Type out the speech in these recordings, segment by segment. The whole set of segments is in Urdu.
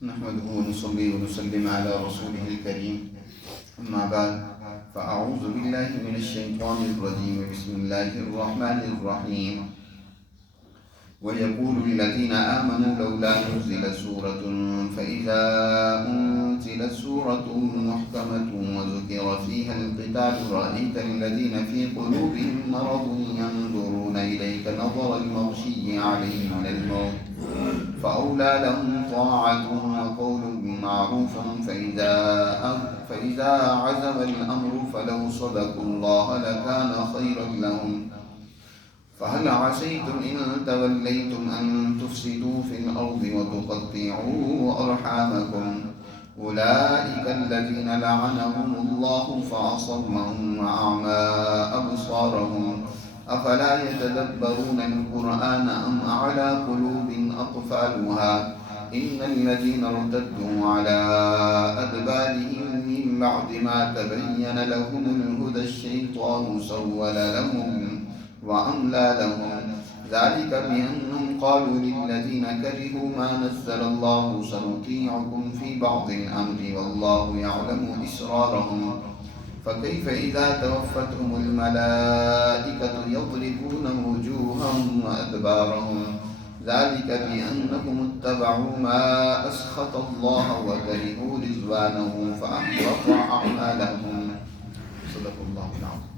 نحمده ونصلي ونسلم على رسوله الكريم. أما بعد فأعوذ بالله من الشيطان الرجيم. بسم الله الرحمن الرحيم. ويقول الذين آمنوا لولا نزلت سورة فإذا أنزلت سورة محكمة وذكر فيها القتال رأيت الذين في قلوبهم مرض ينظرون إليك نظر المغشي عليه من الموت فأولى لهم طاعة وقول معروف فإذا عزم الأمر فلو صدقوا الله لكان خيرا لهم. فهل عسيتم إن توليتم أن تفسدوا في الأرض وتقطعوا أرحامكم أولئك الذين لعنهم الله فأصمهم وأعمى أبصارهم أفلا يتدبرون القرآن أم على قلوب أقفالها إن الذين ارتدوا على أدبارهم من بعد ما تبين لهم الهدى الشيطان سول لهم وأملى لهم ذلك بأنهم قالوا للذين كرهوا ما نزل الله سنطيعكم في بعض الأمر والله يعلم إسرارهم فكيف إذا توفتهم الملائكة يضربون وجوههم وأدبارهم ذلك بأنهم اتبعوا ما أسخط الله وكرهوا رضوانه فأحبط أعمالهم. صدق اللہ العظیم.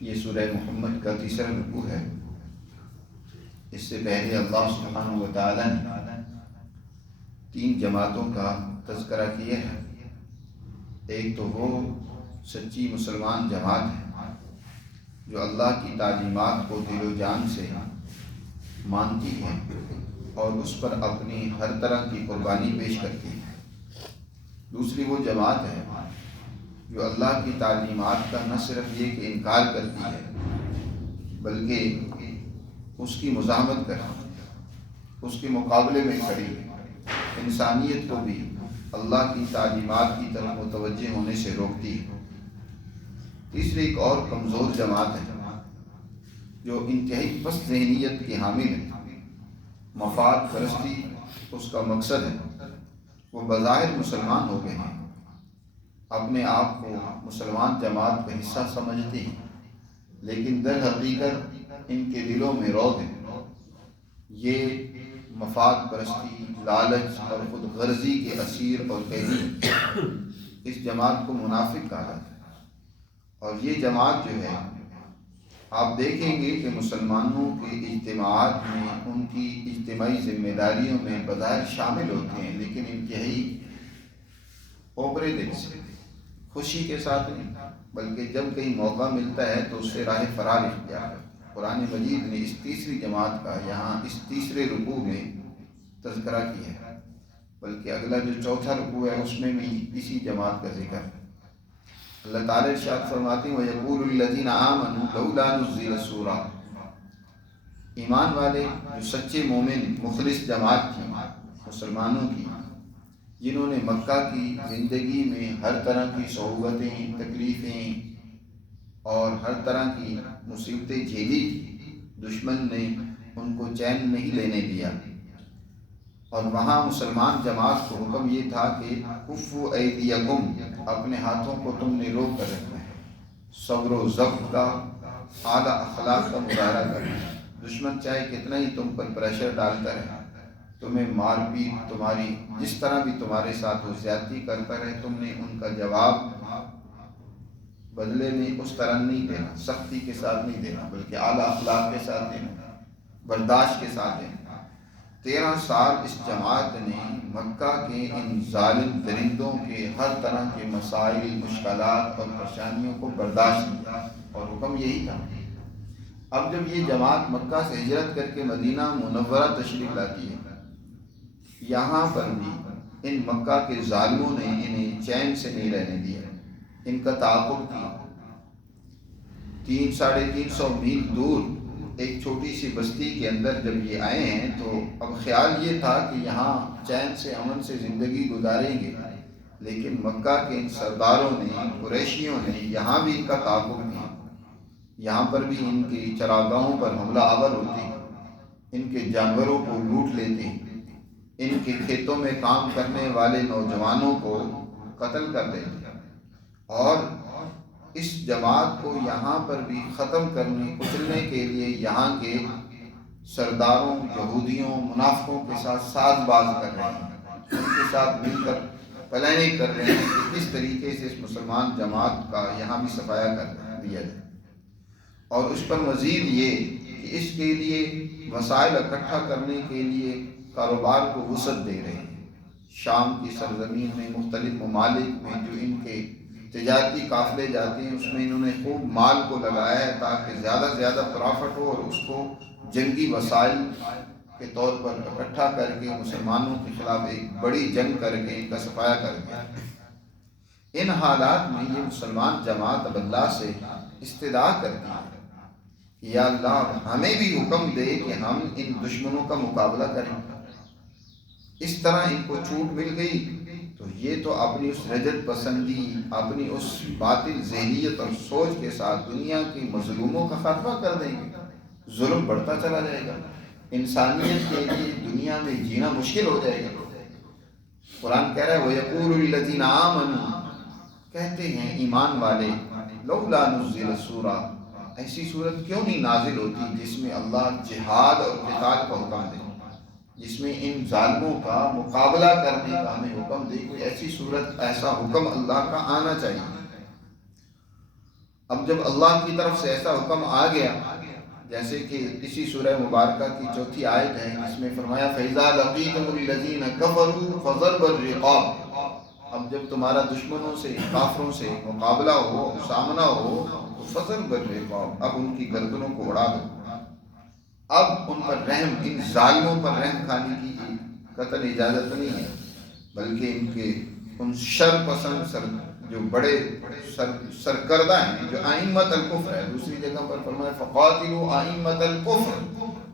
یہ سورہ محمد کا تیسرا رکوع ہے. اس سے پہلے اللہ سبحانہ و تعالیٰ نے 3 جماعتوں کا تذکرہ کیا ہے. ایک تو وہ سچی مسلمان جماعت ہے جو اللہ کی تعلیمات کو دل و جان سے مانتی ہے اور اس پر اپنی ہر طرح کی قربانی پیش کرتی ہے. دوسری وہ جماعت ہے جو اللہ کی تعلیمات کا نہ صرف یہ کہ انکار کرتی ہے بلکہ اس کی مزاحمت کرتی ہے، اس کے مقابلے میں کھڑی انسانیت کو بھی اللہ کی تعلیمات کی طرف متوجہ ہونے سے روکتی ہے. تیسری ایک اور کمزور جماعت ہے جو انتہائی پست ذہنیت کی حامل ہے، مفاد پرستی اس کا مقصد ہے. وہ بظاہر مسلمان ہو گئے ہیں، اپنے آپ کو مسلمان جماعت کا حصہ سمجھتے ہیں، لیکن در حقیقت ان کے دلوں میں روگ ہے. یہ مفاد پرستی، لالچ اور خود غرضی کے اسیر اور قیدی. اس جماعت کو منافق کہا جاتا ہے. اور یہ جماعت جو ہے آپ دیکھیں گے کہ مسلمانوں کے اجتماعات میں ان کی اجتماعی ذمہ داریوں میں بظاہر شامل ہوتے ہیں، لیکن انتہائی اوپرے دل سے، خوشی کے ساتھ نہیں، بلکہ جب کہیں موقع ملتا ہے تو اس سے راہ فرار اختیار کرتے ہیں. قرآن مجید نے اس تیسری جماعت کا یہاں اس تیسرے رکوع میں تذکرہ کیا ہے، بلکہ اگلا جو چوتھا رکوع ہے اس میں بھی اسی جماعت کا ذکر ہے. اللہ تعالیٰ ارشاد فرماتے ہیں وَيَقُولُ الَّذِينَ آمَنُوا لَوْلَا نُزِّلَتْ سُورَةٌ. ایمان والے جو سچے مومن مخلص جماعت تھی مسلمانوں کی، جنہوں نے مکہ کی زندگی میں ہر طرح کی صعوبتیں، تکلیفیں اور ہر طرح کی مصیبتیں جھیلی تھی، دشمن نے ان کو چین نہیں لینے دیا. اور وہاں مسلمان جماعت کو حکم یہ تھا کہ کفوا ایدیکم، اپنے ہاتھوں کو تم نے روک کر رکھنا ہے، صبر و ضبط کا، اعلیٰ اخلاق کا مظاہرہ کرنا ہے. دشمن چاہے کتنا ہی تم پر پریشر ڈالتا رہے، تمہیں مار پیٹ، تمہاری جس طرح بھی تمہارے ساتھ وہ زیادتی کرتا رہے، تم نے ان کا جواب بدلے میں اس طرح نہیں دینا، سختی کے ساتھ نہیں دینا، بلکہ اعلیٰ اخلاق کے ساتھ دینا، برداشت کے ساتھ دینا. 13 سال اس جماعت نے مکہ کے ان ظالم درندوں کے ہر طرح کے مسائل، مشکلات اور پریشانیوں کو برداشت کیا، اور حکم یہی تھا. اب جب یہ جماعت مکہ سے ہجرت کر کے مدینہ منورہ تشریف لاتی ہے، یہاں پر بھی ان مکہ کے ظالموں نے انہیں چین سے نہیں رہنے دیا، ان کا تعاقب کیا. 300-350 میل دور ایک چھوٹی سی بستی کے اندر جب یہ آئے ہیں تو اب خیال یہ تھا کہ یہاں چین سے امن سے زندگی گزاریں گے، لیکن مکہ کے ان سرداروں نے، قریشیوں نے یہاں بھی ان کا تعاقب کیا. یہاں پر بھی ان کی چراگاہوں پر حملہ آور ہوتے ہیں، ان کے جانوروں کو لوٹ لیتے ہیں. ان کے کھیتوں میں کام کرنے والے نوجوانوں کو قتل کر دیں گے، اور اس جماعت کو یہاں پر بھی ختم کرنے کچلنے کے لیے یہاں کے سرداروں، یہودیوں، منافقوں کے ساتھ ساز باز کر رہے ہیں، ان کے ساتھ مل کر پلاننگ کر رہے ہیں کہ کس طریقے سے اس مسلمان جماعت کا یہاں بھی صفایا کر دیا جائے، اور اس پر مزید یہ کہ اس کے لیے وسائل اکٹھا کرنے کے لیے کاروبار کو وسعت دے رہے ہیں۔ شام کی سرزمین میں مختلف ممالک میں جو ان کے تجارتی قافلے جاتے ہیں، اس میں انہوں نے خوب مال کو لگایا ہے تاکہ زیادہ سے زیادہ پرافٹ ہو، اور اس کو جنگی وسائل کے طور پر اکٹھا کر کے مسلمانوں کے خلاف ایک بڑی جنگ کر کے ان کا صفایا کر کے۔ ان حالات میں یہ مسلمان جماعت اب اللہ سے استدعا کرتی ہے کہ یا اللہ ہمیں بھی حکم دے کہ ہم ان دشمنوں کا مقابلہ کریں۔ اس طرح ان کو چھوٹ مل گئی تو یہ تو اپنی اس رجت پسندی، اپنی اس باطل ذہنیت اور سوچ کے ساتھ دنیا کے مظلوموں کا خاتمہ کر دیں گے، ظلم بڑھتا چلا جائے گا، انسانیت کے لیے دنیا میں جینا مشکل ہو جائے گا۔ قرآن کہہ رہا ہے وَيَقُولُ الَّذِينَ آمَنُوا، کہتے ہیں ایمان والے، لولا نزل سورہ، ایسی صورت کیوں نہیں نازل ہوتی جس میں اللہ جہاد اور قتال کا حکم دے، جس میں ان ظالموں کا مقابلہ کرنے کا ہمیں حکم دے، کوئی ایسی صورت، ایسا حکم اللہ کا آنا چاہیے۔ اب جب اللہ کی طرف سے ایسا حکم آ گیا، جیسے کہ اسی سورہ مبارکہ کی 4 آیت ہے، اس میں فرمایا فَإِذَا لَقِيتُمُ الَّذِينَ كَفَرُوا فَضَرْبَ الرِّقَابِ، اب جب تمہارا دشمنوں سے، کافروں سے مقابلہ ہو، سامنا ہو، تو فَضَرْبَ الرِّقَابِ، اب ان کی گردنوں کو اڑا دو، اب ان پر رحم، ان ظالموں پر رحم کھانے کی قطعاً اجازت نہیں ہے، بلکہ ان کے ان شر پسند جو بڑے سرکردہ ہیں، جو ائمۃ الکفر ہے، دوسری جگہ پر فرمایا فقاتلوا ائمۃ الکفر،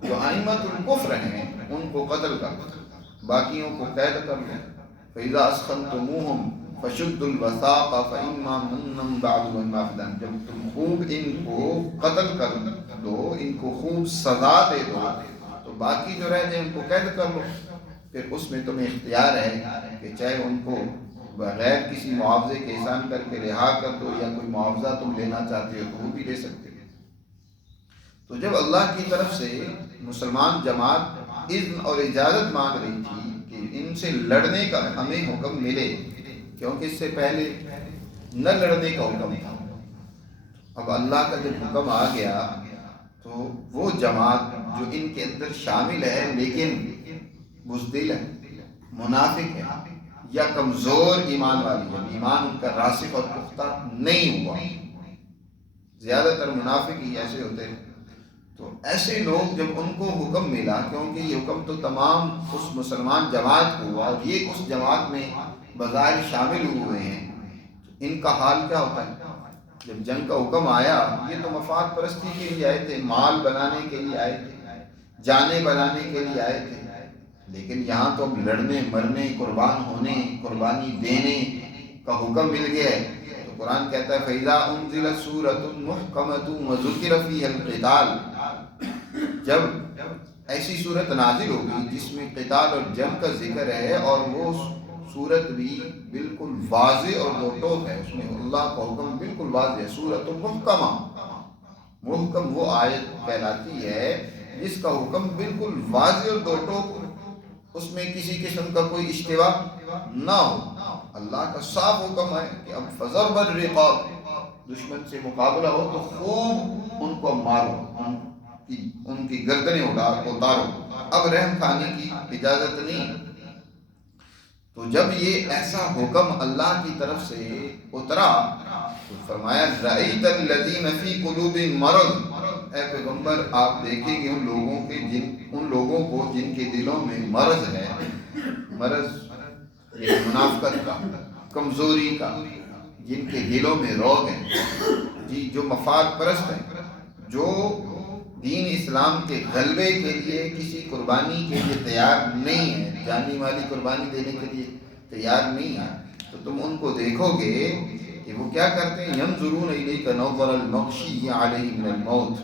جو ائمۃ الکفر ہیں ان کو قتل کر دو، باقیوں کو قید کر لو۔ فإذا أثخنتموهم فشدوا الوثاق فإما منا بعد وإما فداء، جب تم خوب ان کو قتل کر دو، ان کو خوب سزا دے دو، تو باقی جو رہ جائیں ان کو قید کر لو، پھر اس میں تمہیں اختیار ہے کہ چاہے ان کو بغیر کسی معاوضے کے احسان کر کے رہا کر دو، یا کوئی معاوضہ تم لینا چاہتے ہو تو وہ بھی لے سکتے ہو۔ تو جب اللہ کی طرف سے مسلمان جماعت اذن اور اجازت مانگ رہی تھی کہ ان سے لڑنے کا ہمیں حکم ملے، کیونکہ اس سے پہلے نہ لڑنے کا حکم تھا، اب اللہ کا جب حکم آ گیا تو وہ جماعت جو ان کے اندر شامل ہے لیکن بزدل ہے، منافق ہے، یا کمزور ایمان والی ہے، ایمان ان کا راسخ اور پختہ نہیں ہوا، زیادہ تر منافق ہی ایسے ہوتے ہیں، تو ایسے لوگ جب ان کو حکم ملا، کیونکہ یہ حکم تو تمام اس مسلمان جماعت کو ہوا، اور یہ اس جماعت میں بظاہر شامل ہوئے ہیں، تو ان کا حال کیا ہوتا ہے؟ جب جنگ کا حکم آیا، یہ تو مفاد پرستی کے لیے آئے تھے، مال بنانے کے لیے آئے تھے، جانیں بنانے کے لیے آئے تھے، لیکن یہاں تو لڑنے، مرنے، قربان ہونے، قربانی دینے کا حکم مل گیا ہے، تو قرآن کہتا ہے فَإِذَا أُنزِلَتْ سُورَةٌ مُحْكَمَةٌ وَذُكِرَ فِيهَا الْقِتَالُ، جب ایسی صورت نازل ہوگی جس میں قتال اور جنگ کا ذکر ہے، اور وہ صورت بھی بالکل واضح اور دو ٹوک ہے، اس میں اللہ کا حکم بالکل واضح ہے، سورۃ محکمہ، محکم وہ آیت کہلاتی ہے جس کا حکم بالکل واضح اور دو ٹوک، اس میں کسی قسم کا کوئی اشتباہ نہ ہو، اللہ کا صاف حکم ہے کہ اب فضرب الرقاب، دشمن سے مقابلہ ہو تو خوب ان کو مارو، ان کی گردنیں اتارو، اب رحم کھانے کی اجازت نہیں۔ تو جب یہ ایسا حکم اللہ کی طرف سے اترا تو فرمایا رَأَيْتَ الَّذِينَ فِي قُلُوبِهِم مَرَضٌ، اے پیغمبر آپ دیکھیں گے ان لوگوں کو جن کے دلوں میں مرض ہے، مرض یہ منافقت کا، کمزوری کا، جن کے دلوں میں روگ ہے، جی جو مفاد پرست ہیں، جو دین اسلام کے غلبے کے لیے کسی قربانی کے لیے تیار نہیں ہے، جانی والی قربانی دینے کے لیے تیار نہیں ہے، تو تم ان کو دیکھو گے کہ وہ کیا کرتے ہیں، يَنْظُرُونَ إِلَيْكَ نَظْرَ الْمَغْشِيِّ عَلَيْهِ مِنَ الْمَوْتِ،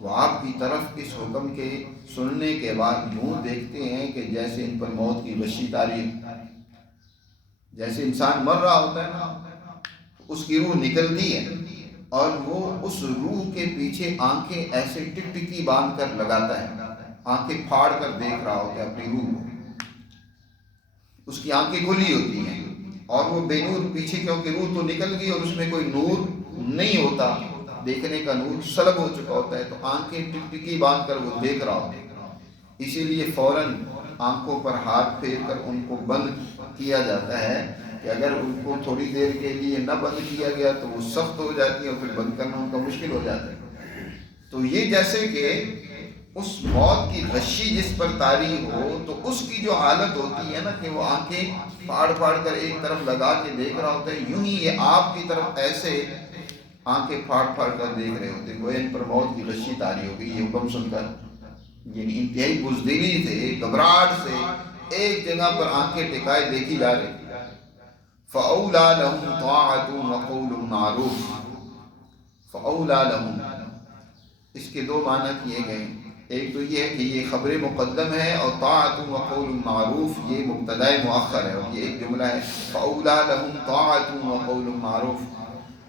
وہ آپ کی طرف اس حکم کے سننے کے بعد یوں دیکھتے ہیں کہ جیسے ان پر موت کی وحشی تاریخ، جیسے انسان مر رہا ہوتا ہے نا، اس کی روح نکلتی ہے اور وہ اس روح کے پیچھے آنکھیں ایسے ٹک ٹکی باندھ کر لگاتا ہے، آنکھیں پھاڑ کر دیکھ رہا ہوتا ہے اپنی روح کو، اس کی آنکھیں کھلی ہوتی ہیں اور وہ بے نور پیچھے، کیونکہ روح تو نکل گئی اور اس میں کوئی نور نہیں ہوتا، دیکھنے کا نور سلب ہو چکا ہوتا ہے، تو آنکھیں ٹک ٹکی باندھ کر وہ دیکھ رہا ہوتا ہے۔ اسی لیے فوراً آنکھوں پر ہاتھ پھیر کر ان کو بند کیا جاتا ہے کہ اگر ان کو تھوڑی دیر کے لیے نہ بند کیا گیا تو وہ سخت ہو جاتی ہے اور پھر بند کرنا ان کا مشکل ہو جاتا ہے۔ تو یہ جیسے کہ اس موت کی غشی جس پر طاری ہو تو اس کی جو حالت ہوتی ہے نا کہ وہ آنکھیں پھاڑ پھاڑ کر ایک طرف لگا کے دیکھ رہا ہوتا ہے، یوں ہی یہ آپ کی طرف ایسے آنکھیں پھاڑ پھاڑ کر دیکھ رہے ہوتے ہیں، وہ ان پر موت کی غشی طاری ہو گئی۔ یہ حکم سن کر یعنی انتہائی بزدلی سے، گھبراہٹ سے ایک جگہ پر آنکھیں ٹکائے دیکھی جا رہی۔ فَأَوْلَى لَهُمْ طَاعَةٌ وَقَوْلٌ مَعْرُوفٌ، فَأَوْلَى لَهُمْ، اس کے دو معنی کیے گئے، ایک تو یہ ہے کہ یہ خبر مقدم ہے اور طاعۃ وقول معروف یہ مبتدا مؤخر ہے، اور یہ ایک جملہ ہے فَأَوْلَى لَهُمْ طَاعَةٌ وَقَوْلٌ مَعْرُوفٌ،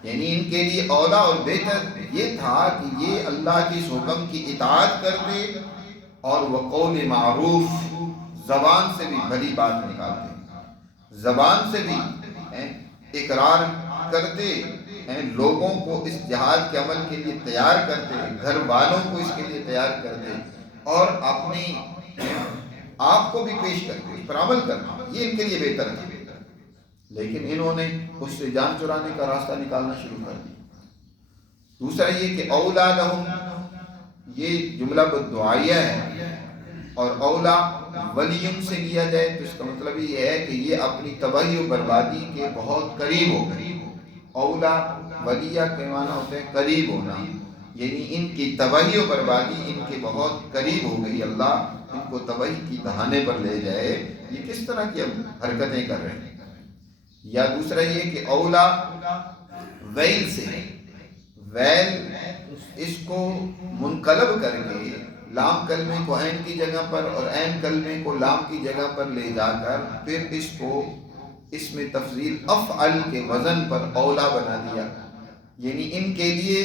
یعنی ان کے لیے اولا اور بہتر یہ تھا کہ یہ اللہ کے اس حکم کی اطاعت کرتے اور وقول معروف، زبان سے بھی بھلی بات نکالتے، زبان سے بھی اقرار کرتے ہیں، لوگوں کو اس جہاد کے عمل کے لیے تیار کرتے، گھر والوں کو اس کے لیے تیار کرتے اور اپنی آپ کو بھی پیش کرتے، اس پر عمل کرنا، یہ ان کے لیے بہتر تھا۔ لیکن انہوں نے اس سے جان چرانے کا راستہ نکالنا شروع کر دیا۔ دوسرا یہ کہ اولا لہم، یہ جملہ بددعائیہ ہے اور اولا ولیم سے لیا جائے تو اس کا مطلب یہ ہے کہ یہ اپنی تباہی و بربادی کے بہت قریب ہو گئے۔ اولا ولیہ کے معنی ہوتے ہیں قریب ہونا، یعنی ان کی تباہی و بربادی ان کے بہت قریب ہو گئی، اللہ ان کو تباہی کی دہانے پر لے جائے۔ یہ کس طرح کی حرکتیں کر رہے ہیں؟ یا دوسرا یہ کہ اولا ویل سے، ویل اس کو منقلب کر کے لام کلمے کو عین کی جگہ پر اور عین کلمے کو لام کی جگہ پر لے جا کر پھر اس کو اس میں تفضیل افعل کے وزن پر اولا بنا دیا، یعنی ان کے لیے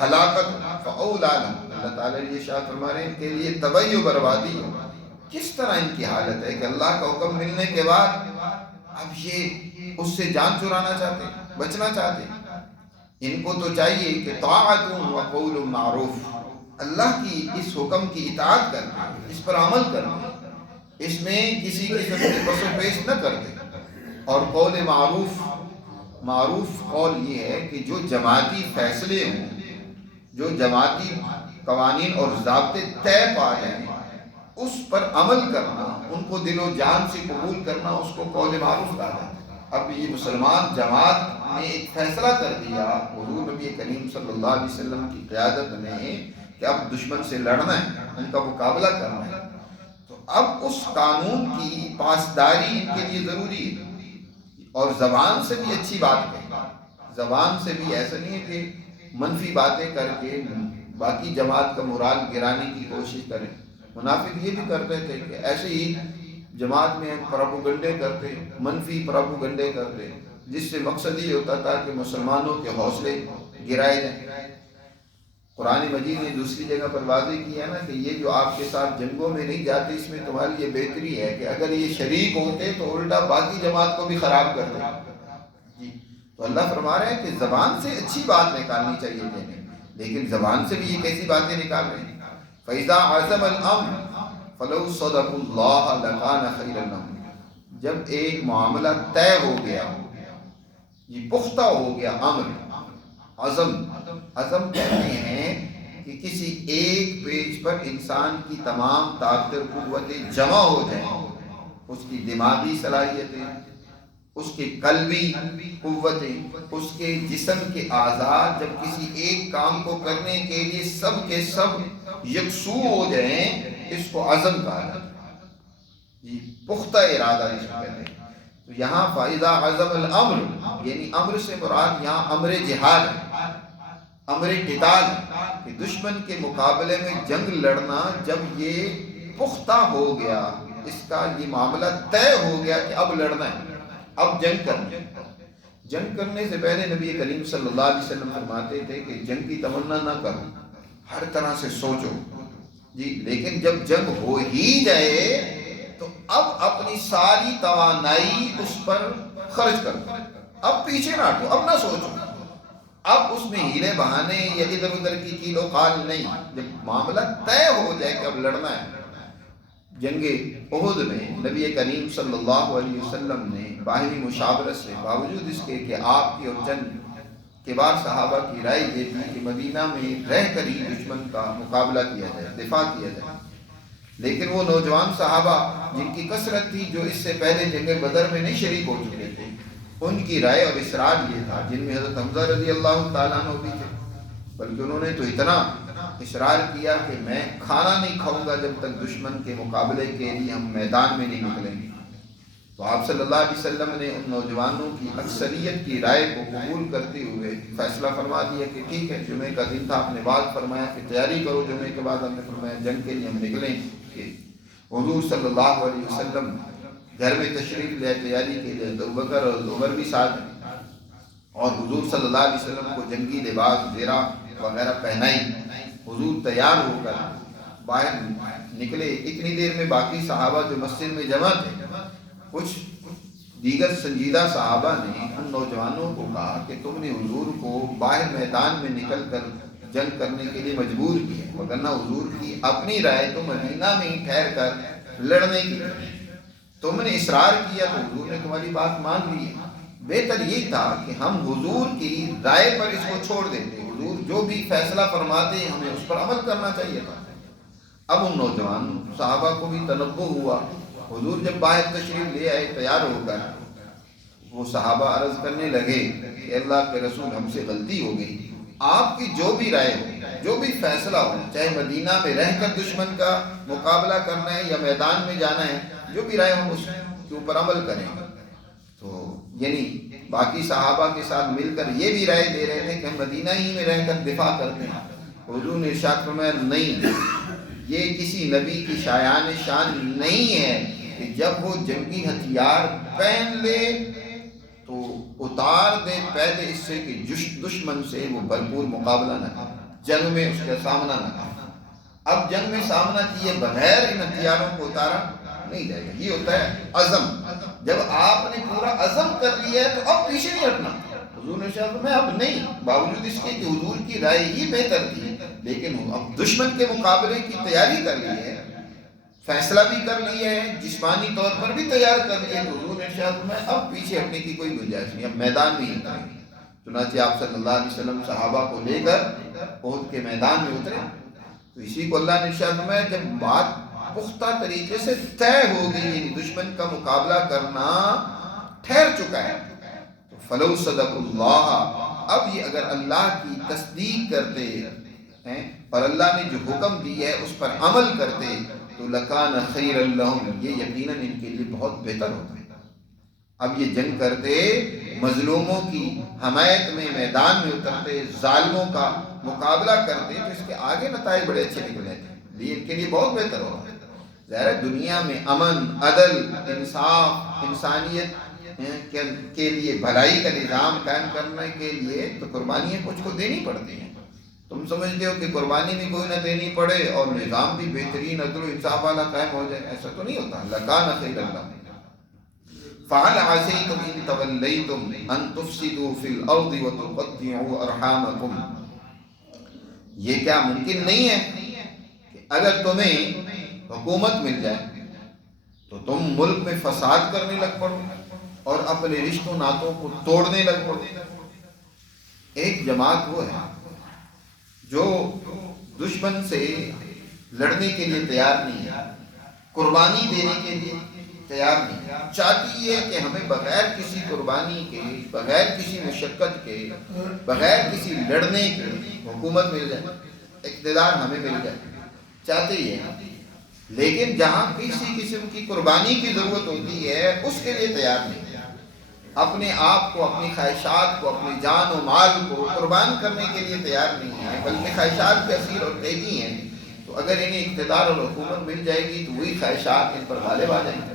ہلاکت، فاولا لہم، اللہ تعالیٰ یہ شاہ فرما رہے ہیں ان کے لیے تباہی و بربادی۔ کس طرح ان کی حالت ہے کہ اللہ کا حکم ملنے کے بعد اب یہ اس سے جان چرانا چاہتے ہیں، بچنا چاہتے ہیں۔ ان کو تو چاہیے کہ طاعت و قول معروف، اللہ کی اس حکم کی اطاعت کرتے، اس پر عمل کرتے، اس میں کسی قسم کے پس و پیش نہ کرتے، اور قول معروف، معروف قول یہ ہے کہ جو جماعتی فیصلے ہوں، جو جماعتی قوانین اور ضابطے طے پا جائیں اس پر عمل کرنا، ان کو دل و جان سے قبول کرنا، اس کو قول معروف کہا جاتا ہے۔ اب یہ مسلمان جماعت نے ایک فیصلہ کر دیا حضور نبی کریم صلی اللہ علیہ وسلم کی قیادت میں کہ اب دشمن سے لڑنا ہے، ان کا مقابلہ کرنا ہے، تو اب اس قانون کی پاسداری ان کے لیے ضروری ہے۔ اور زبان سے بھی اچھی بات کہیں، زبان سے بھی ایسا نہیں ہے کہ منفی باتیں کر کے باقی جماعت کا مورال گرانے کی کوشش کریں۔ منافق یہ بھی کرتے تھے کہ ایسے ہی جماعت میں پروپیگنڈے کرتے، منفی پروپیگنڈے کرتے، جس سے مقصد یہ ہوتا تھا کہ مسلمانوں کے حوصلے گرائے جائیں۔ قرآن مجید نے دوسری جگہ پر واضح کیا نا کہ یہ جو آپ کے ساتھ جنگوں میں نہیں جاتے اس میں تمہاری یہ بہتری ہے کہ اگر یہ شریک ہوتے تو الٹا باقی جماعت کو بھی خراب کرتے۔ جی تو اللہ فرما رہے ہیں کہ زبان سے اچھی بات نکالنی چاہیے کہنے، لیکن زبان سے بھی یہ کیسی باتیں نکال رہے ہیں؟ فَإِذَا عَزَمَ الْأَمْرُ فَلَوْ صَدَقُوا اللَّهَ لَكَانَ خَيْرًا لَهُمْ، جب ایک معاملہ طے ہو گیا، یہ پختہ ہو گیا، امر، عزم، عزم کہتے ہیں کہ کسی ایک پیج پر انسان کی تمام طاقت قوتیں جمع ہو جائیں، اس کی دماغی صلاحیتیں، اس کے قلبی قوتیں، اس کے جسم کے اعضاء جب کسی ایک کام کو کرنے کے لیے سب کے سب یکسو ہو جائیں، اس کو عزم کہا جاتا ہے، یہ پختہ ارادہ اس کو کہتے ہیں۔ تو یہاں فَإِذَا عَزَمَ الْأَمْرُ، یعنی امر سے مراد یہاں امر جہاد ہے، امر قتال کہ دشمن کے مقابلے میں جنگ لڑنا جب یہ پختہ ہو گیا، اس کا یہ معاملہ طے ہو گیا کہ اب لڑنا ہے، اب جنگ کرنا ہے۔ جنگ کرنے سے پہلے نبی کریم صلی اللہ علیہ وسلم فرماتے تھے کہ جنگ کی تمنا نہ کرو، ہر طرح سے سوچو جی، لیکن جب جنگ ہو ہی جائے تو اب اپنی ساری توانائی اس پر خرچ کرو، اب پیچھے نہ ہٹو، اب نہ سوچو، اب اس میں ہیلے بہانے یا ادھر ادھر کی کیل و قال نہیں۔ جب معاملہ طے ہو جائے کہ اب لڑنا ہے۔ جنگ احد میں نبی کریم صلی اللہ علیہ وسلم نے باہمی مشاورت سے، باوجود اس کے کہ آپ کی اور چند کبار صحابہ کی رائے یہ تھی کہ مدینہ میں رہ کر ہی دشمن کا مقابلہ کیا جائے، دفاع کیا جائے، لیکن وہ نوجوان صحابہ جن کی کثرت تھی، جو اس سے پہلے جنگ بدر میں نہیں شریک ہو چکے تھے، ان کی رائے اور اصرار یہ تھا، جن میں حضرت حمزہ رضی اللہ تعالیٰ عنہ بھی تھے، بلکہ انہوں نے تو اتنا اصرار کیا کہ میں کھانا نہیں کھاؤں گا جب تک دشمن کے مقابلے کے لیے ہم میدان میں نہیں نکلیں گے۔ تو آپ صلی اللہ علیہ وسلم نے ان نوجوانوں کی اکثریت کی رائے کو قبول کرتے ہوئے فیصلہ فرما دیا کہ ٹھیک ہے، جمعے کا دن تھا، آپ نے بعد فرمایا کہ تیاری کرو، جمعے کے بعد ہم نے فرمایا جنگ کے لیے ہم نکلیں گے۔ حضور صلی اللہ علیہ وسلم گھر میں تشریف لے تیاری کے لیے، ابوبکر اور عمر بھی ساتھ ہیں، اور حضور صلی اللہ علیہ وسلم کو جنگی لباس زیرہ وغیرہ پہنائی، حضور تیار ہو کر باہر نکلے۔ اتنی دیر میں باقی صحابہ جو مسجد میں جمع تھے، کچھ دیگر سنجیدہ صحابہ نے ان نوجوانوں کو کہا کہ تم نے حضور کو باہر میدان میں نکل کر جنگ کرنے کے لیے مجبور کیا، وگرنہ حضور کی اپنی رائے تو مدینہ میں ہی ٹھہر کر لڑنے کی، تم نے اصرار کیا تو حضور نے تمہاری بات مان لی ہے۔ بہتر یہ تھا کہ ہم حضور کی رائے پر اس کو چھوڑ دیتے، حضور جو بھی فیصلہ فرماتے ہمیں اس پر عمل کرنا چاہیے تھا۔ اب ان نوجوان صحابہ کو بھی تنبہ ہوا، حضور جب باہر تشریف لے آئے تیار ہو کر، وہ صحابہ عرض کرنے لگے کہ اللہ کے رسول ہم سے غلطی ہو گئی، آپ کی جو بھی رائے ہو، جو بھی فیصلہ ہو، چاہے مدینہ میں رہ کر دشمن کا مقابلہ کرنا ہے یا میدان میں جانا ہے، جو بھی رائے ہم اس کے اوپر عمل کریں گے۔ تو یعنی باقی صحابہ کے ساتھ مل کر یہ بھی رائے دے رہے تھے کہ ہم مدینہ ہی میں رہ کر دفاع کرتے ہیں۔ حضور نے ارشاد فرمایا نہیں، یہ کسی نبی کی شایان شان نہیں ہے کہ جب وہ جنگی ہتھیار پہن لے تو اتار دے پہلے اس سے کہ دشمن سے وہ بھرپور مقابلہ نہ کرے، جنگ میں اس کا سامنا نہ کرے۔ اب جنگ میں سامنا کیے بغیر ان ہتھیاروں کو اتارا نہیں جائے گا، یہ ہوتا ہے عزم۔ جب آپ نے پورا عزم کر لیا ہے تو اب پیچھے نہیں ہٹنا۔ حضور نے کہا میں اب نہیں، باوجود اس کے کہ حضور کی رائے ہی بہتر تھی، لیکن اب دشمن کے مقابلے کی تیاری کر لی ہے، فیصلہ بھی کر لیا ہے، جسمانی طور پر بھی تیار کر لیا، تو حضور نے کہا میں اب پیچھے ہٹنے کی کوئی گنجائش نہیں، اب میدان میں ہی اتریں گے۔ چنانچہ آپ صلی اللہ علیہ وسلم صحابہ کو لے کر احد کے میدان میں اترے۔ تو اسی کو اللہ نے ارشاد فرمایا جب بات پختہ طریقے سے طے ہو گئی، یعنی دشمن کا مقابلہ کرنا ٹھہر چکا ہے، تو فلو صدق اللہ، اب یہ اگر اللہ کی تصدیق کرتے ہیں اور اللہ نے جو حکم دی ہے اس پر عمل کرتے تو لکان خیر لہم، یہ یقیناً ان کے لیے بہت بہتر ہوتا ہے۔ اب یہ جنگ کرتے، مظلوموں کی حمایت میں میدان میں اترتے، ظالموں کا مقابلہ کرتے، تو اس کے آگے نتائج بڑے اچھے نکلے تھے، یہ ان کے لیے بہت بہتر ہوتا ہے۔ ظاہر ہے دنیا میں امن، عدل، انصاف، انسانیت کے لیے بھلائی کا نظام قائم کرنے کے لیے تو قربانیاں کچھ کو دینی پڑتی ہیں۔ تم سمجھتے ہو کہ قربانی بھی کوئی نہ دینی پڑے اور نظام بھی بہترین عدل و انصاف والا قائم ہو جائے، ایسا تو نہیں ہوتا۔ لکان خیر اللہ فَهَلْ عَسَيْتُمْ إِن تَوَلَّيْتُمْ أَن تُفْسِدُوا فِي الْأَرْضِ وَتُقَطِّعُوا أَرْحَامَكُمْ، یہ کیا ممکن نہیں ہے کہ اگر تمہیں حکومت مل جائے تو تم ملک میں فساد کرنے لگ پڑو اور اپنے رشتوں ناتوں کو توڑنے لگ پڑو؟ ایک جماعت وہ ہے جو دشمن سے لڑنے کے لیے تیار نہیں ہے، قربانی دینے کے لیے تیار نہیں ہے، چاہتی ہے کہ ہمیں بغیر کسی قربانی کے، بغیر کسی مشقت کے، بغیر کسی لڑنے کے حکومت مل جائے، اقتدار ہمیں مل جائے، چاہتے ہی ہے، لیکن جہاں کسی قسم کی قربانی کی ضرورت ہوتی ہے اس کے لیے تیار نہیں ہے۔ اپنے آپ کو، اپنی خواہشات کو، اپنی جان و مال کو قربان کرنے کے لیے تیار نہیں ہیں، بلکہ خواہشات کے اسیر اور قیدی ہیں، تو اگر انہیں اقتدار اور حکومت مل جائے گی تو وہی خواہشات ان پر غالب آ جائیں گے،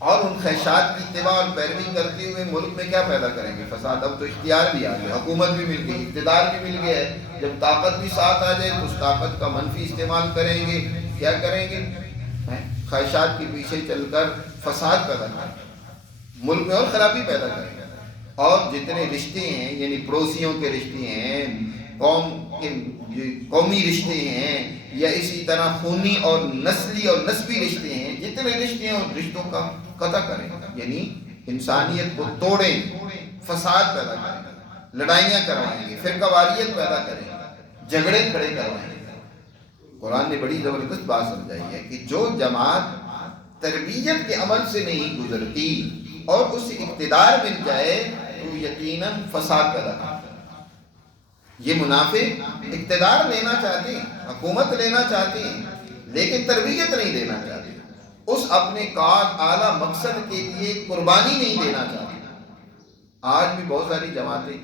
اور ان خواہشات کی اتباع اور پیروی کرتے ہوئے ملک میں کیا پیدا کریں گے؟ فساد۔ اب تو اختیار بھی آ گیا، حکومت بھی مل گئی، اقتدار بھی مل گیا ہے، جب طاقت بھی ساتھ آ جائے تو اس طاقت کا منفی استعمال کریں گے، کیا کریں گے؟ خواہشات کے پیچھے چل کر فساد پیدا کریں گے، ملک میں اور خرابی پیدا کریں گے، اور جتنے رشتے ہیں، یعنی پڑوسیوں کے رشتے ہیں، قومی رشتے ہیں، یا اسی طرح خونی اور نسلی اور نسبی رشتے ہیں، جتنے رشتے ہیں ان رشتوں کا قطع کریں، یعنی انسانیت کو توڑیں، فساد پیدا کریں گے، لڑائیاں کروائیں گے، فرقہ واریت پیدا کریں گے، جھگڑے کھڑے کروائیں گے۔ قرآن نے بڑی زبردست بات سمجھائی ہے کہ جو جماعت تربیت کے عمل سے نہیں گزرتی اور اسے اقتدار مل جائے تو یقیناً فساد پیدا کرتا ہے۔ یہ منافق اقتدار لینا چاہتے ہیں، حکومت لینا چاہتے ہیں، لیکن تربیت نہیں دینا چاہتے، اس اپنے کار اعلیٰ مقصد کے لیے قربانی نہیں دینا چاہتے۔ آج بھی بہت ساری جماعتیں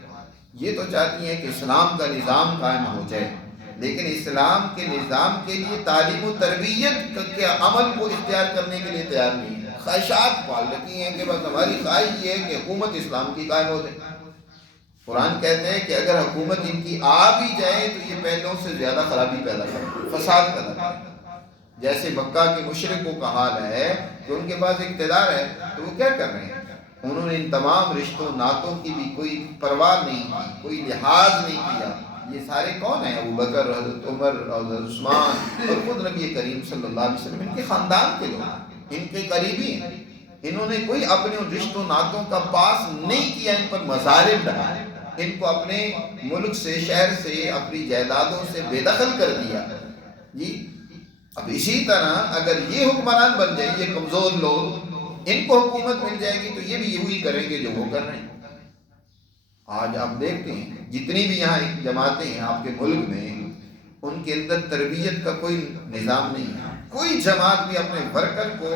یہ تو چاہتی ہیں کہ اسلام کا نظام قائم ہو جائے، لیکن اسلام کے نظام کے لیے تعلیم و تربیت کے عمل کو اختیار کرنے کے لیے تیار نہیں ہے، خواہشات پال رکھی ہیں کہ بس ہماری خواہش یہ ہے کہ حکومت اسلام کی قائم ہو جائے۔ قرآن کہتے ہیں کہ اگر حکومت ان کی آ بھی جائے تو یہ پہلوں سے زیادہ خرابی پیدا کرے، فساد پیدا کرے۔ جیسے مکہ کے مشرکوں کا حال ہے کہ ان کے پاس اقتدار ہے تو وہ کیا کر رہے ہیں؟ انہوں نے ان تمام رشتوں ناتوں کی بھی کوئی پرواہ نہیں کی، کوئی لحاظ نہیں کیا۔ یہ سارے کون ہیں؟ ابو بکر، حضرت عمر، حضرت عثمان، اور خود نبی کریم صلی اللہ علیہ وسلم، ان کے خاندان کے لوگ، ان کے قریبی ہیں۔ انہوں نے کوئی اپنے ان رشتوں ناتوں کا پاس نہیں کیا، ان پر مظالم ڈالا، ان کو اپنے ملک سے، شہر سے، اپنی جائیدادوں سے بے دخل کر دیا جی۔ اب اسی طرح اگر یہ حکمران بن جائیں، یہ کمزور لوگ، ان کو حکومت مل جائے گی تو یہ بھی یہی کریں گے جو وہ کر رہے ہیں۔ آج آپ دیکھتے ہیں جتنی بھی یہاں جماعتیں ہیں آپ کے ملک میں، ان کے اندر تربیت کا کوئی نظام نہیں ہے، کوئی جماعت بھی اپنے ورکر کو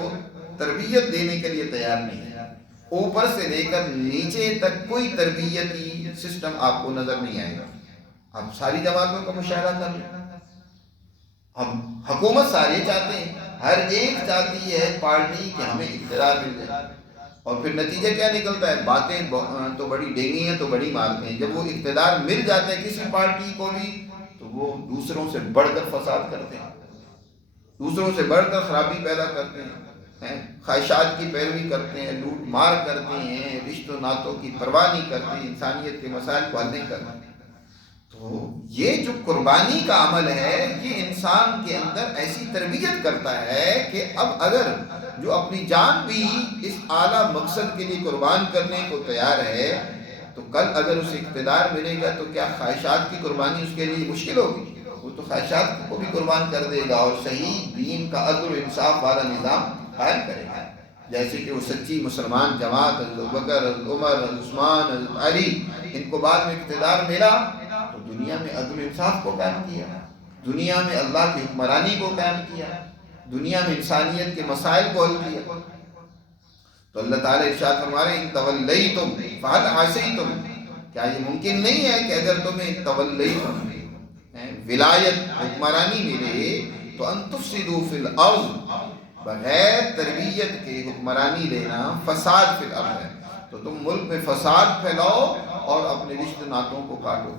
تربیت دینے کے لیے تیار نہیں ہے، اوپر سے لے کر نیچے تک کوئی تربیتی سسٹم آپ کو نظر نہیں آئے گا۔ آپ ساری جماعتوں کا مشاہدہ کر لیں، ہم حکومت سارے چاہتے ہیں، ہر ایک چاہتی ہے پارٹی کہ ہمیں اقتدار مل جائے، اور پھر نتیجہ کیا نکلتا ہے؟ باتیں تو بڑی ڈینگی ہیں تو بڑی مارتے ہیں، جب وہ اقتدار مل جاتا ہے کسی پارٹی کو بھی تو وہ دوسروں سے بڑھ کر فساد کرتے ہیں، دوسروں سے بڑھ کر خرابی پیدا کرتے ہیں، خواہشات کی پیروی کرتے ہیں، لوٹ مار کرتے ہیں، رشتوں ناتوں کی پرواہ نہیں کرتے، انسانیت کے مسائل کو حل نہیں کرتے۔ تو یہ جو قربانی کا عمل ہے یہ انسان کے اندر ایسی تربیت کرتا ہے کہ اب اگر جو اپنی جان بھی اس اعلیٰ مقصد کے لیے قربان کرنے کو تیار ہے تو کل اگر اسے اقتدار ملے گا تو کیا خواہشات کی قربانی اس کے لیے مشکل ہوگی؟ وہ تو خواہشات کو بھی قربان کر دے گا اور صحیح دین کا عدل و انصاف والا نظام قائم کرے گا، جیسے کہ وہ سچی مسلمان جماعت حضرت ابوبکر، حضرت عمر، حضرت عثمان، حضرت علی، ان کو بعد میں اقتدار ملا تو دنیا میں عدل و انصاف کو قائم کیا، دنیا میں اللہ کی حکمرانی کو قائم کیا، دنیا میں انسانیت کے مسائل کو حل کیا۔ تو اللہ تعالیٰ ارشاد فرما رہے ہیں ان تولیتم فہل عصیتم، کیا یہ ممکن نہیں ہے کہ اگر تمہیں تولیتم ولایت، حکمرانی ملے تو ان تفسدوا فی الارض، بغیر تربیت کے حکمرانی لینا فساد فی الارض ہے، تو تم ملک میں فساد پھیلاؤ اور اپنے رشتہ ناتوں کو کاٹو۔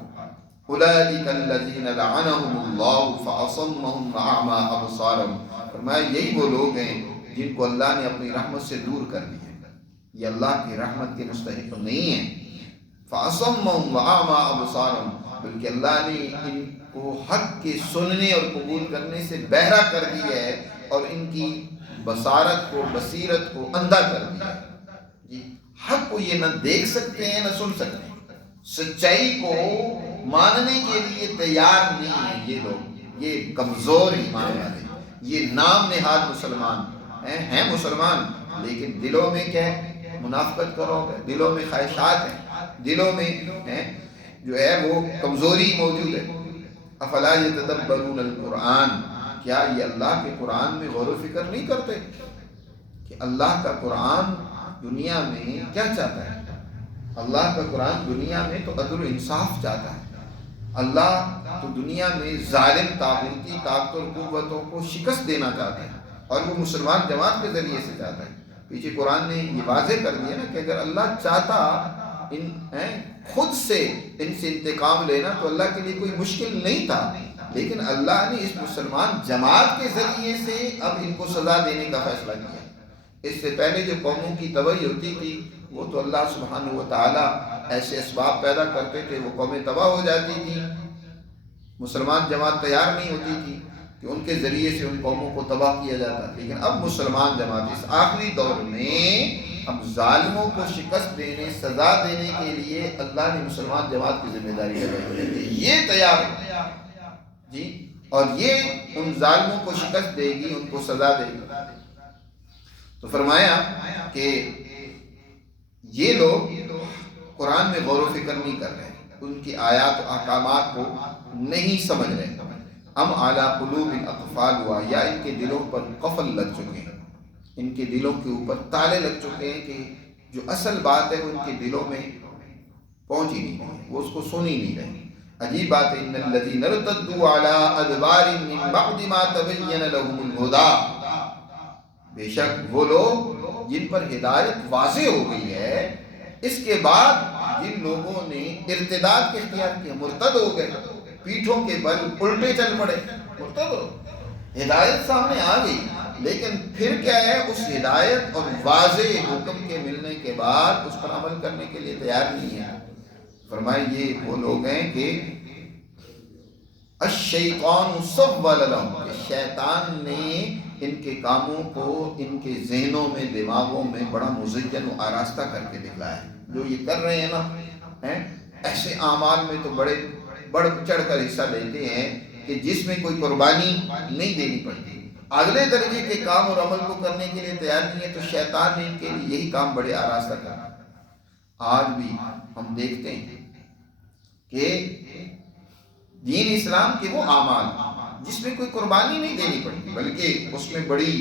اولئک الذین لعنہم اللہ فاصمہم واعمی ابصارہم، فرمایا یہی وہ لوگ ہیں جن کو اللہ نے اپنی رحمت سے دور کر دیا، یہ اللہ کی رحمت کے مستحق نہیں ہیں۔ فاصمہم واعمی ابصارہم، بلکہ اللہ نے ان کو حق کے سننے اور قبول کرنے سے بہرا کر دیا ہے اور ان کی بصارت کو، بصیرت کو اندھا کر دیا ہے جی۔ حق کو یہ نہ دیکھ سکتے ہیں نہ سن سکتے ہیں، سچائی کو ماننے کے لیے تیار نہیں ہیں یہ لوگ، یہ کمزور ایمان والے، یہ نام نہاد مسلمان ہیں مسلمان لیکن دلوں میں کیا ہے؟ منافقت کرو گے، دلوں میں خواہشات ہیں، دلوں میں جو ہے وہ کمزوری موجود ہے۔ افلا یتدبرون القرآن، کیا یہ اللہ کے قرآن میں غور و فکر نہیں کرتے کہ اللہ کا قرآن دنیا میں کیا چاہتا ہے؟ اللہ کا قرآن دنیا میں تو عدل و انصاف چاہتا ہے۔ اللہ تو دنیا میں ظالم طاغوتی طاقت اور قوتوں کو شکست دینا چاہتا ہے، اور وہ مسلمان جماعت کے ذریعے سے چاہتا ہے۔ پیچھے قرآن نے یہ واضح کر دیا نا کہ اگر اللہ چاہتا خود سے ان سے انتقام لینا تو اللہ کے لیے کوئی مشکل نہیں تھا، لیکن اللہ نے اس مسلمان جماعت کے ذریعے سے اب ان کو سزا دینے کا فیصلہ کیا۔ اس سے پہلے جو قوموں کی تباہی ہوتی تھی وہ تو اللہ سبحانہ و تعالیٰ ایسے اسباب پیدا کرتے تھے، وہ قومیں تباہ ہو جاتی تھی، مسلمان جماعت تیار نہیں ہوتی تھی کہ ان کے ذریعے سے ان قوموں کو تباہ کیا جاتا۔ لیکن اب مسلمان جماعت اس آخری دور میں اب ظالموں کو شکست دینے، سزا دینے کے لیے اللہ نے مسلمان جماعت کی ذمہ داری لگائی ہے کہ یہ تیار ہو جی، اور یہ ان ظالموں کو شکست دے گی، ان کو سزا دے گی۔ تو فرمایا کہ یہ لوگ قرآن میں غور و فکر نہیں کر رہے، ان کی آیات و احکامات کو نہیں سمجھ رہے۔ ام علی قلوب اقفالها، یا ان کے دلوں پر قفل لگ چکے ہیں، ان کے دلوں کے اوپر تالے لگ چکے ہیں کہ جو اصل بات ہے وہ ان کے دلوں میں پہنچ ہی نہیں رہی، وہ اس کو سن ہی نہیں رہے۔ عجیب بات ہے، ان الذین ارتدوا علی ادبارهم من بعد ما تبین لهم الہدی، بے شک وہ لوگ جن پر ہدایت واضح ہو گئی ہے، اس کے بعد جن لوگوں نے ارتداد کے اختیار کیا، مرتد ہو گئے، پیٹھوں کے بل الٹے چل پڑے، مرتد ہو، ہدایت سامنے آ گئی لیکن پھر کیا ہے، اس ہدایت اور واضح حکم کے ملنے کے بعد اس پر عمل کرنے کے لیے تیار نہیں ہے۔ فرمائے یہ وہ لوگ ہیں کہ الشیطان سول لہم، کہ شیطان نے ان کے کاموں کو ان کے ذہنوں میں، دماغوں میں بڑا مزین و آراستہ کر کے دکھلایا ہے۔ جو یہ کر رہے ہیں نا، ایسے اعمال میں تو بڑے بڑھ چڑھ کر حصہ لیتے ہیں کہ جس میں کوئی قربانی نہیں دینی پڑتی، اگلے درجے کے کام اور عمل کو کرنے کے لیے تیار نہیں ہے، تو شیطان نے ان کے لیے یہی کام بڑے آراستہ کرا۔ آج بھی ہم دیکھتے ہیں کہ دین اسلام کے وہ اعمال جس میں کوئی قربانی نہیں دینی پڑتی، بلکہ اس میں بڑی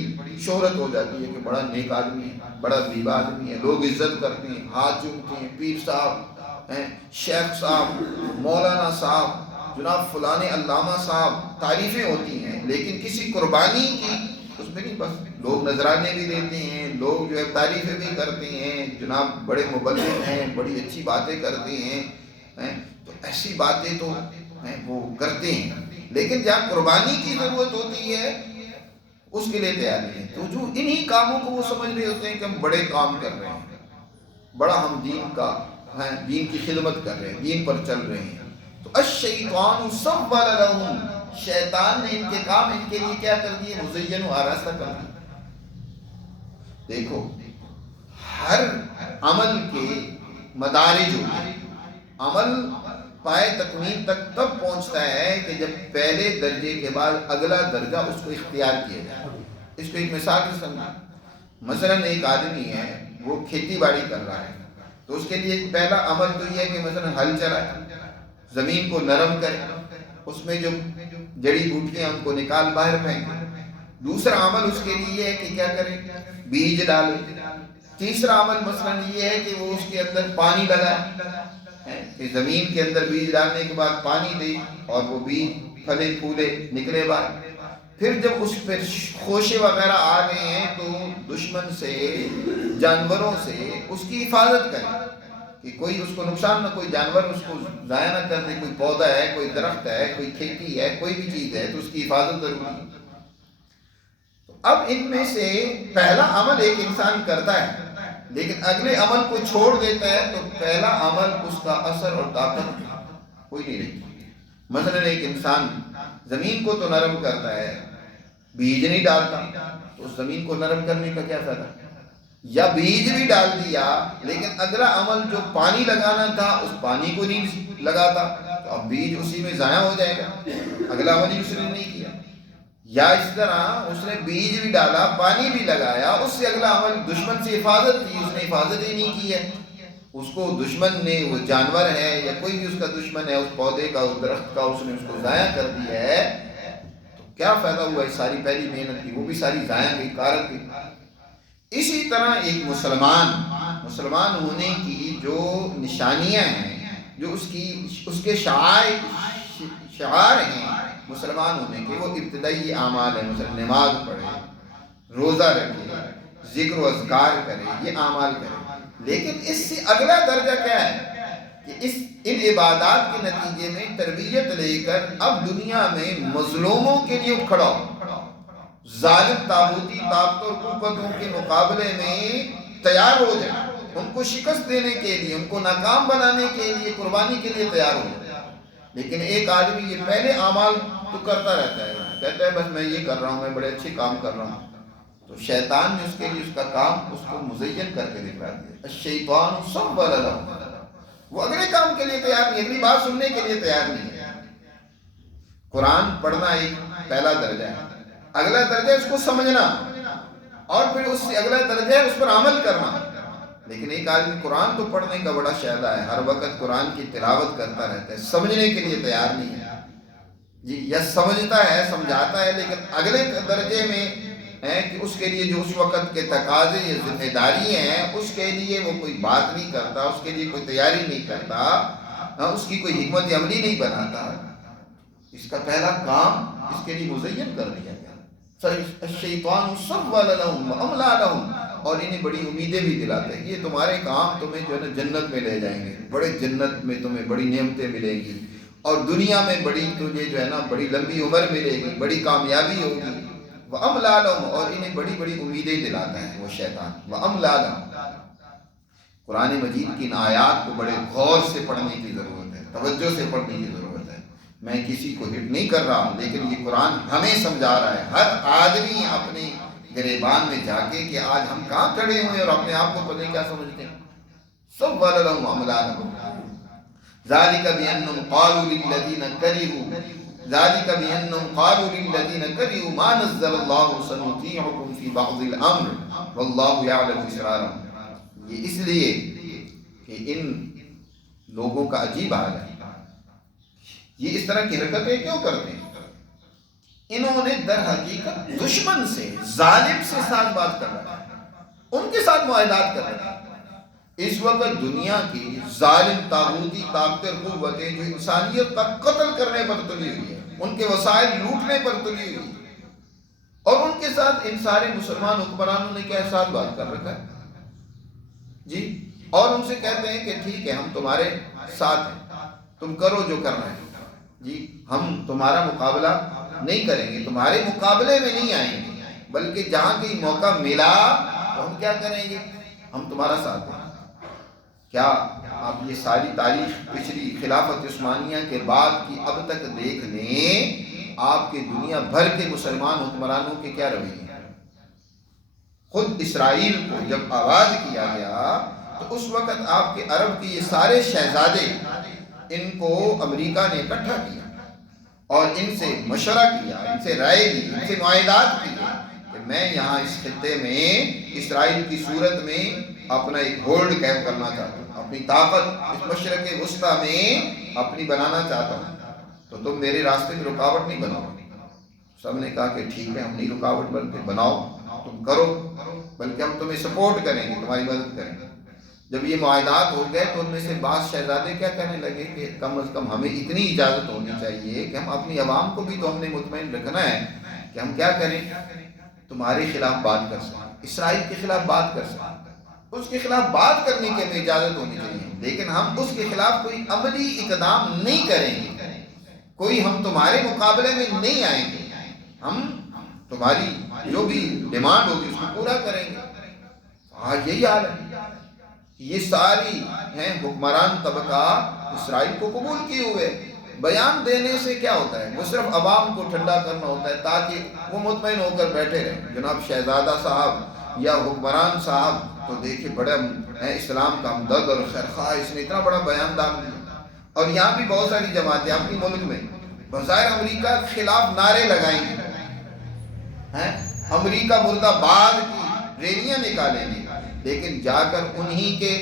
شہرت ہو جاتی ہے کہ بڑا نیک آدمی ہے، بڑا دیبا آدمی ہے، لوگ عزت کرتے ہیں، ہاتھ چومتے ہیں، پیر صاحب ہیں، شیخ صاحب، مولانا صاحب، جناب فلانے علامہ صاحب، تعریفیں ہوتی ہیں، لیکن کسی قربانی کی اس میں نہیں۔ بس لوگ نذرانے بھی دیتے ہیں، لوگ جو ہے تعریفیں بھی کرتے ہیں، جناب بڑے مبلغ ہیں، بڑی اچھی باتیں کرتے ہیں، تو ایسی باتیں تو وہ کرتے ہیں، لیکن جہاں قربانی کی ضرورت ہوتی ہے اس کے لیے تیار نہیں ہے۔ تو جو انہی کاموں کو وہ سمجھ رہے ہوتے ہیں کہ ہم بڑے کام کر رہے ہیں، بڑا ہم دین کی خدمت کر رہے ہیں، دین پر چل رہے ہیں۔ تو الشیطان سول لہم، شیطان نے ان کے کام ان کے لیے کیا کر دیے، مزین و آراستہ کر دیے۔ دیکھو ہر عمل کے مدارج ہوتے ہیں، عمل پائے تکمیل تک تب پہنچتا ہے کہ جب پہلے درجے کے بعد اگلا درجہ اس کو اختیار کیا جائے۔ اس کو ایک مثال سے سمجھیں، مثلاً ایک آدمی ہے وہ کھیتی باڑی کر رہا ہے، تو اس کے لیے پہلا عمل تو یہ ہے کہ مثلاً ہل چلائے، زمین کو نرم کرے، اس میں جو جڑی بوٹیاں ان کو نکال باہر پھینکے۔ دوسرا عمل اس کے لیے ہے کہ کیا کرے، بیج ڈالے۔ تیسرا عمل مثلاً یہ ہے کہ وہ اس کے اندر پانی لگائے، کہ زمین کے اندر بیج ڈالنے کے بعد پانی دے اور وہ بیج پھلے پھولے نکلے باہر۔ پھر جب اس پر خوشے وغیرہ آ گئے ہیں تو دشمن سے، جانوروں سے اس کی حفاظت کرے کہ کوئی اس کو نقصان نہ، کوئی جانور اس کو ضائع نہ کر دے، کوئی پودا ہے، کوئی درخت ہے، کوئی کھیتی ہے، کوئی بھی چیز ہے تو اس کی حفاظت ضروری ہے۔ تو اب ان میں سے پہلا عمل ایک انسان کرتا ہے لیکن اگلے عمل کو چھوڑ دیتا ہے تو پہلا عمل اس کا اثر اور طاقت کوئی نہیں رہتی۔ مثلا ایک انسان زمین کو تو نرم کرتا ہے، بیج نہیں ڈالتا، تو اس زمین کو نرم کرنے کا کیا فائدہ؟ یا بیج بھی ڈال دیا لیکن اگلا عمل جو پانی لگانا تھا اس پانی کو نہیں لگاتا تو اب بیج اسی میں ضائع ہو جائے گا، اگلا عمل ہی اس نے نہیں کیا۔ یا اس طرح اس نے بیج بھی ڈالا، پانی بھی لگایا، اس سے اگلا عمل دشمن سے حفاظت تھی، اس نے حفاظت ہی نہیں کی ہے، اس کو دشمن نے، وہ جانور ہے یا کوئی بھی اس کا دشمن ہے، اس پودے کا، اس درخت کا اس نے اس کو ضائع کر دیا ہے، تو کیا فائدہ ہوا اس ساری پہلی محنت کی، وہ بھی ساری ضائع گئی، کارت گئی۔ اسی طرح ایک مسلمان مسلمان ہونے کی جو نشانیاں ہیں، جو اس کے شعار ہیں مسلمان ہونے کے، وہ ابتدائی اعمال ہیں، مثلا نماز پڑھے، روزہ رکھے، ذکر و اذکار کرے، یہ اعمال کرے۔ لیکن اس سے اگلا درجہ کیا ہے کہ ان عبادات کے نتیجے میں تربیت لے کر اب دنیا میں مظلوموں کے لیے اٹھ کھڑا ہو، ظالم طاغوتی طاقتوں اور قوتوں کے مقابلے میں تیار ہو جائے، ان کو شکست دینے کے لیے، ان کو ناکام بنانے کے لیے، قربانی کے لیے تیار ہو جائے۔ لیکن ایک آدمی یہ پہلے اعمال تو کرتا رہتا ہے، کہتا ہے بس میں یہ کر رہا ہوں، میں بڑے اچھے کام کر رہا ہوں، تو شیطان نے اس کے لیے اس کا کام اس کو مزین کر کے دکھا دیا۔ الشیطان سول لهم، وہ اگلے کام کے لیے تیار نہیں، اگلی بات سننے کے لیے تیار نہیں ہے۔ قرآن پڑھنا ایک پہلا درجہ ہے، اگلا درجہ ہے اس کو سمجھنا، اور پھر اس سے اگلا درجہ ہے اس پر عمل کرنا۔ لیکن ایک آدمی قرآن تو پڑھنے کا بڑا شائدہ ہے، ہر وقت قرآن کی تلاوت کرتا رہتا ہے، سمجھنے کے لیے تیار نہیں ہے جی، یا سمجھتا ہے، سمجھاتا ہے، لیکن اگلے درجے میں ہے کہ اس کے لیے جو اس وقت کے تقاضے یا ذمہ داری ہیں، اس کے لیے وہ کوئی بات نہیں کرتا، اس کے لیے کوئی تیاری نہیں کرتا، اس کی کوئی حکمت عملی نہیں بناتا۔ اس کا پہلا کام اس کے لیے مزین کر دیا گیا۔ الشیطان سول لهم واملی لهم، اور انہیں بڑی امیدیں بھی دلاتے ہیں، یہ تمہارے کام تمہیں جو ہے نا جنت میں لے جائیں گے، بڑے جنت میں تمہیں بڑی نعمتیں ملیں گی، اور دنیا میں بڑی تجھے جو ہے نا بڑی لمبی عمر ملے گی، بڑی کامیابی ہوگی۔ واملی لهم، اور انہیں بڑی بڑی امیدیں دلاتا ہے وہ شیطان۔ واملی لهم، قرآن مجید کی ان آیات کو بڑے غور سے پڑھنے کی ضرورت ہے، توجہ سے پڑھنے کی ضرورت ہے۔ میں کسی کو ہٹ نہیں کر رہا، لیکن یہ قرآن ہمیں سمجھا رہا ہے، ہر آدمی اپنے گریبان میں جا کے کہ آج ہم کہاں کھڑے ہوئے اور اپنے آپ کو پتہ نہیں کیا سمجھتے ہیں۔ سول لهم واملی لهم، ذلك بأنهم قالوا للذين كرهوا، ذلك بأنهم قالوا للذين كرهوا ما نزل الله سنطيعكم في بعض الأمر والله يعلم إسرارهم۔ یہ اس لیے کہ ان لوگوں کا عجیب حال ہے، یہ اس طرح کی حرکتیں کیوں کرتے ہیں؟ انہوں نے در حقیقت دشمن سے، ظالم سے ساتھ بات کر رہا ہے، ان کے ساتھ معاہدات کر رہا ہے۔ اس وقت دنیا کی ظالم طاغوتی طاقتیں قوتیں جو انسانیت کا قتل کرنے پر تلی ہوئی ہے، ان کے وسائل لوٹنے پر تلی ہوئی ہے، اور ان کے ساتھ ان سارے مسلمان حکمرانوں نے کیا ساتھ بات کر رکھا ہے جی، اور ان سے کہتے ہیں کہ ٹھیک ہے ہم تمہارے ساتھ ہیں، تم کرو جو کرنا ہے جی، ہم تمہارا مقابلہ نہیں کریں گے، تمہارے مقابلے میں نہیں آئیں گے، بلکہ جہاں کہیں موقع ملا تو ہم کیا کریں گے، ہم تمہارا ساتھ دیں۔ کیا آپ یہ ساری تاریخ پچھلی خلافت عثمانیہ کے بعد کی اب تک دیکھ لیں، آپ کے دنیا بھر کے مسلمان حکمرانوں کے کیا رویے ہیں۔ خود اسرائیل کو جب آباد کیا گیا تو اس وقت آپ کے عرب کے یہ سارے شہزادے، ان کو امریکہ نے اکٹھا کیا اور ان سے مشورہ کیا، ان سے رائے لی، ان سے معاہدات کیے کہ میں یہاں اس خطے میں اسرائیل کی صورت میں اپنا ایک ہولڈ قائم کرنا چاہتا ہوں، اپنی طاقت اس مشرق وسطیٰ میں اپنی بنانا چاہتا ہوں، تو تم میرے راستے میں رکاوٹ نہیں بناؤ۔ سب نے کہا کہ ٹھیک ہے، ہم نہیں رکاوٹ بنتے، بناؤ، تم کرو، بلکہ ہم تمہیں سپورٹ کریں گے، تمہاری مدد کریں گے۔ جب یہ معاہدات ہو گئے تو ان میں سے بعض شہزادے کیا کہنے لگے کہ کم از کم ہمیں اتنی اجازت ہونی چاہیے کہ ہم اپنی عوام کو بھی تو ہم نے مطمئن رکھنا ہے کہ ہم کیا کریں، تمہارے خلاف بات کر سکیں، اسرائیل کے خلاف بات کر سکیں، اس کے خلاف بات کرنے کی ہمیں اجازت ہونی چاہیے، لیکن ہم اس کے خلاف کوئی عملی اقدام نہیں کریں گے، کوئی ہم تمہارے مقابلے میں نہیں آئیں گے، ہم تمہاری جو بھی ڈیمانڈ ہوگی اس کو پورا کریں گے۔ آج یہی حال ہے، یہ ساری ہیں حکمران طبقہ اسرائیل کو قبول کیے ہوئے، بیان دینے سے کیا ہوتا ہے، وہ صرف عوام کو ٹھنڈا کرنا ہوتا ہے تاکہ وہ مطمئن ہو کر بیٹھے رہیں۔ جناب شہزادہ صاحب یا حکمران صاحب تو دیکھیں بڑا اسلام کا ہمدرد اور خیرخواہ، اس نے اتنا بڑا بیان دام دیا، اور یہاں بھی بہت ساری جماعتیں اپنی ملک میں بظاہر امریکہ کے خلاف نعرے لگائیں گے، امریکہ مرد آباد کی ریلیاں نکالیں گے، لیکن جا کر انہی کے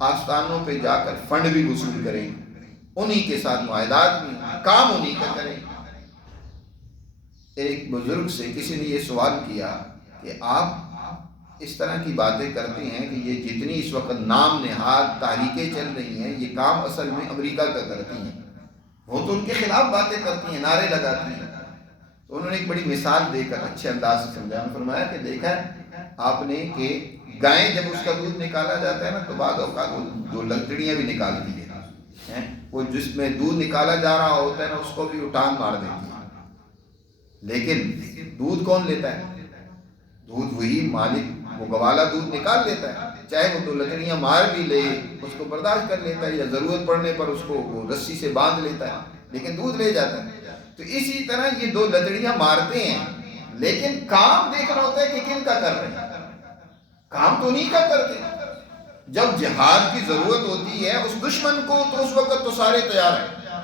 آستانوں پہ جا کر فنڈ بھی وصول کریں گے، انہی کے ساتھ معاہدات بھی، کام انہی کا کریں۔ ایک بزرگ سے کسی نے یہ سوال کیا کہ آپ اس طرح کی باتیں کرتے ہیں کہ یہ جتنی اس وقت نام نہاد تحریکیں چل رہی ہیں یہ کام اصل میں امریکہ کا کرتی ہیں. وہ تو ان کے خلاف باتیں کرتی ہیں، نعرے لگاتی ہیں. تو انہوں نے ایک بڑی مثال دے کر اچھے انداز سے سمجھایا. فرمایا کہ دیکھا ہے آپ نے کہ گائیں جب اس کا دودھ نکالا جاتا ہے نا تو بعض اوقات وہ دو لکڑیاں بھی نکالتی ہے، وہ جس میں دودھ نکالا جا رہا ہوتا ہے نا اس کو بھی اٹھان مار دیتی ہے. لیکن دودھ کون لیتا ہے؟ دودھ وہی مالک، وہ گوالا دودھ نکال لیتا ہے. چاہے وہ دو لکڑیاں مار بھی لے اس کو برداشت کر لیتا ہے، یا ضرورت پڑنے پر اس کو وہ رسی سے باندھ لیتا ہے، لیکن دودھ لے جاتا ہے. تو اسی طرح یہ دو لکڑیاں مارتے ہیں، لیکن کام دیکھنا ہوتا ہے کہ کن کا کر رہے ہیں. کام تو نہیں کا کرتے. جب جہاد کی ضرورت ہوتی ہے اس دشمن کو تو اس وقت تو سارے تیار ہیں.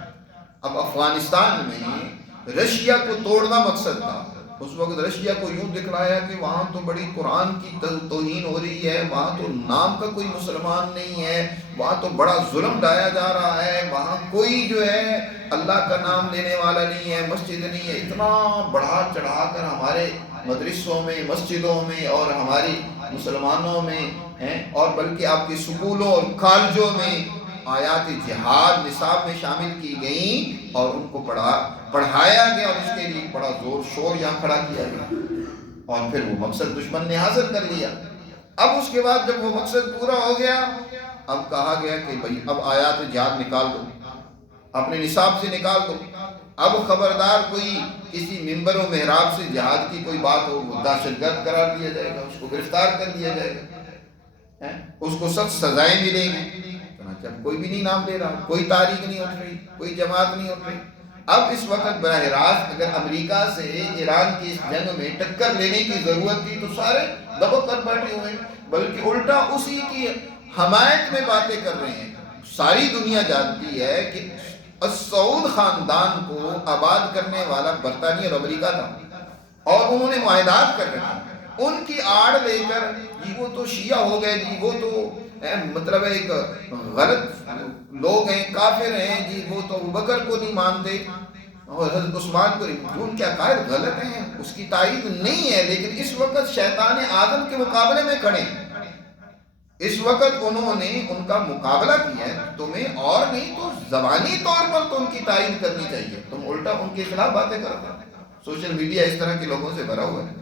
اب افغانستان میں رشیا کو توڑنا مقصد تھا. اس وقت رشیا کو یوں دکھلایا کہ وہاں تو بڑی قرآن کی توہین ہو رہی ہے، وہاں تو نام کا کوئی مسلمان نہیں ہے، وہاں تو بڑا ظلم ڈھایا جا رہا ہے، وہاں کوئی جو ہے اللہ کا نام لینے والا نہیں ہے، مسجد نہیں ہے. اتنا بڑھا چڑھا کر ہمارے مدرسوں میں، مسجدوں میں اور ہماری مسلمانوں میں اور بلکہ آپ کے سکولوں اور کالجوں میں آیات جہاد نصاب میں شامل کی گئیں اور ان کو پڑھایا گیا، اور اس کے لیے بڑا زور شور یہاں کھڑا کیا گیا، اور پھر وہ مقصد دشمن نے حاصل کر لیا. اب اس کے بعد جب وہ مقصد پورا ہو گیا اب کہا گیا کہ بھئی اب آیات جہاد نکال دو، اپنے نصاب سے نکال دو. اب خبردار کوئی کسی منبر و محراب سے جہاد کی کوئی بات ہو وہ دہشت گرد قرار دیا جائے گا، اس کو گرفتار کر لیا جائے گا، اس کو سخت سزائیں ملیں گی. جب کوئی بھی نہیں نام لے رہا، کوئی تاریخ نہیں اٹھ رہی، کوئی جماعت نہیں اٹھ رہی. اب اس وقت براہ راست اگر امریکہ سے ایران کی اس جنگ میں ٹکر لینے کی ضرورت تھی تو سارے دبک کر بیٹھے ہوئے، بلکہ الٹا اسی کی حمایت میں باتیں کر رہے ہیں. ساری دنیا جانتی ہے کہ سعود خاندان کو آباد کرنے والا برطانیہ اور امریکہ تھا، اور انہوں نے معاہدات کر رکھے. ان کی آڑ لے کر جی وہ تو شیعہ ہو گئے، جی وہ تو مطلب ایک غلط لوگ ہیں، کافر ہیں، جی وہ تو ابوبکر کو نہیں مانتے اور حضرت عثمان کو نہیں. ان کے عقائد غلط ہیں، اس کی تائید نہیں ہے، لیکن اس وقت شیطان اعظم کے مقابلے میں کھڑے ہیں. اس وقت انہوں نے ان کا مقابلہ کیا ہے. تمہیں اور نہیں تو زبانی طور پر تو ان کی تائید کرنی چاہیے، تم الٹا ان کے خلاف باتیں کرتے. سوشل میڈیا اس طرح کے لوگوں سے بھرا ہوا ہے.